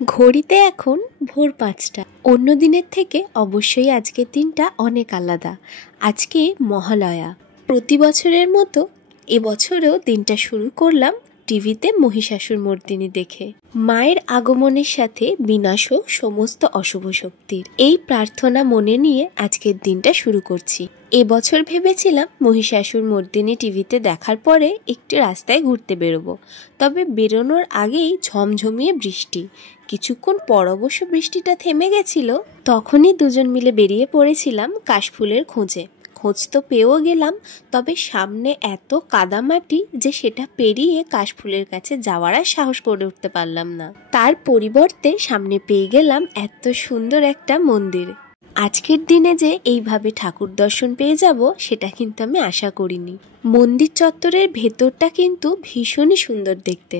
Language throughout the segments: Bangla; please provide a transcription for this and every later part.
ঘড়িতে এখন ভোর ৫টা। অন্য দিনের থেকে অবশ্যই আজকের দিনটা অনেক আলাদা। আজকে মহালয়া। প্রতি বছরের মতো এবছরেও দিনটা শুরু করলাম টিভিতে মহিষাসুরমর্দিনী দেখে। মায়ের আগমনের সাথে বিনাশ হোক সমস্ত অশুভ শক্তির, এই প্রার্থনা মনে নিয়ে আজকের দিনটা শুরু করছি। এবছর ভেবেছিলাম মহিষাসুরমর্দিনী টিভিতে দেখার পরে একটু রাস্তায় ঘুরতে বেরোবো, তবে বেরোনোর আগেই ঝমঝমিয়ে বৃষ্টি। কিছুক্ষণ পর অবশ্য বৃষ্টিটা থেমে গেছিল, তখনই দুজন মিলে বেরিয়ে পড়েছিলাম কাশফুলের খোঁজে। খোঁজ তো পেয়েও গেলাম, তবে সামনে এত কাদামাটি যে সেটা পেরিয়ে কাশফুলের কাছে যাওয়ার আর সাহস করে উঠতে পারলাম না। তার পরিবর্তে সামনে পেয়ে গেলাম এত সুন্দর একটা মন্দির। আজকের দিনে যে এইভাবে ঠাকুর দর্শন পেয়ে যাব সেটা কিন্তু আমি আশা করিনি। মন্দির চত্বরের ভেতরটা কিন্তু ভীষণই সুন্দর দেখতে।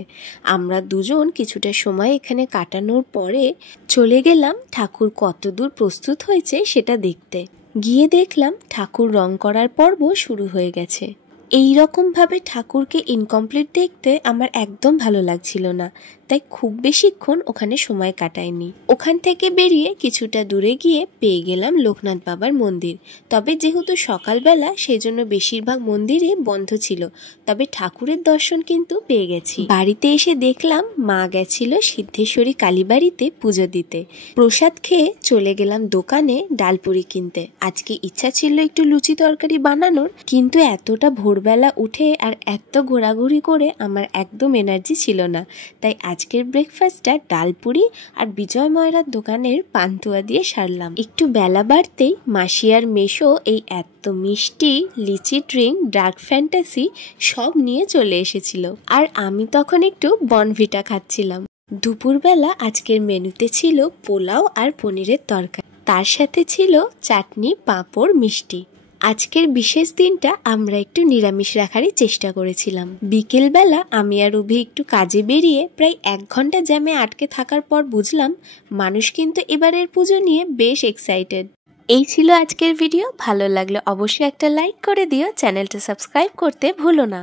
আমরা দুজন কিছুটা সময় এখানে কাটানোর পরে চলে গেলাম ঠাকুর কতদূর প্রস্তুত হয়েছে সেটা দেখতে। গিয়ে দেখলাম ঠাকুর রং করার পর্ব শুরু হয়ে গেছে। এই রকমভাবে ঠাকুরকে ইনকমপ্লিট দেখতে আমার একদম ভালো লাগছিল না, তাই খুব বেশিক্ষণ ওখানে সময় কাটাইনি। ওখান থেকে বেরিয়ে কিছুটা দূরে গিয়ে পেয়ে গেলাম লোকনাথ বাবার মন্দির। তবে যেহেতু সকালবেলা সেই জন্য বেশিরভাগ মন্দিরই বন্ধ ছিল, তবে ঠাকুরের দর্শন কিন্তু পেয়ে গেছি। বাড়িতে এসে দেখলাম মা গেছিল সিদ্ধেশ্বরী কালীবাড়িতে পুজো দিতে। প্রসাদ খেয়ে চলে গেলাম দোকানে ডালপুরি কিনতে। আজকে ইচ্ছা ছিল একটু লুচি তরকারি বানানোর, কিন্তু এতটা ভোরবেলা উঠে আর এত ঘোরাঘুরি করে আমার একদম এনার্জি ছিল না, তাই আজকের ব্রেকফাস্টটা ডালপুরি আর বিজয় ময়রার দোকানের পান্তুয়া দিয়ে সারলাম। একটু বেলা বাড়তেই মাসি আর মেশো এই এত মিষ্টি লিচি ড্রিঙ্ক ডার্ক ফ্যান্টাসি সব নিয়ে চলে এসেছিল, আর আমি তখন একটু বনভিটা খাচ্ছিলাম। দুপুরবেলা আজকের মেনুতে ছিল পোলাও আর পনিরের তরকারি, তার সাথে ছিল চাটনি, পাঁপড়, মিষ্টি। আজকের বিশেষ দিনটা আমরা একটু নিরামিষ রাখারই চেষ্টা করেছিলাম। বিকেলবেলা আমি আর অভি একটু কাজে বেরিয়ে প্রায় 1 ঘন্টা জ্যামে আটকে থাকার পর বুঝলাম মানুষ কিন্তু এবারের পুজো নিয়ে বেশ এক্সাইটেড। এই ছিল আজকের ভিডিও। ভালো লাগলে অবশ্যই একটা লাইক করে দিও, চ্যানেলটা সাবস্ক্রাইব করতে ভুলো না।